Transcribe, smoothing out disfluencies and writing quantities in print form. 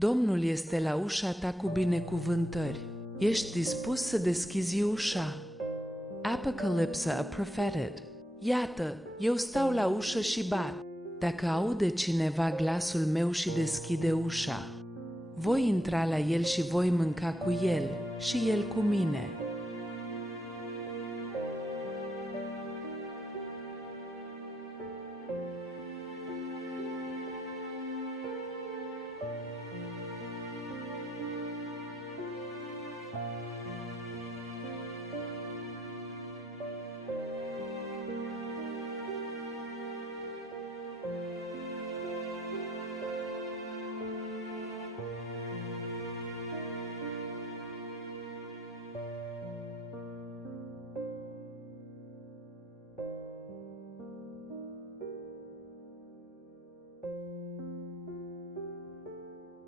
Domnul este la ușa ta cu binecuvântări. Ești dispus să deschizi ușa? Apocalipsa a propheted. Iată, eu stau la ușă și bat. Dacă aude cineva glasul meu și deschide ușa, voi intra la el și voi mânca cu el și el cu mine.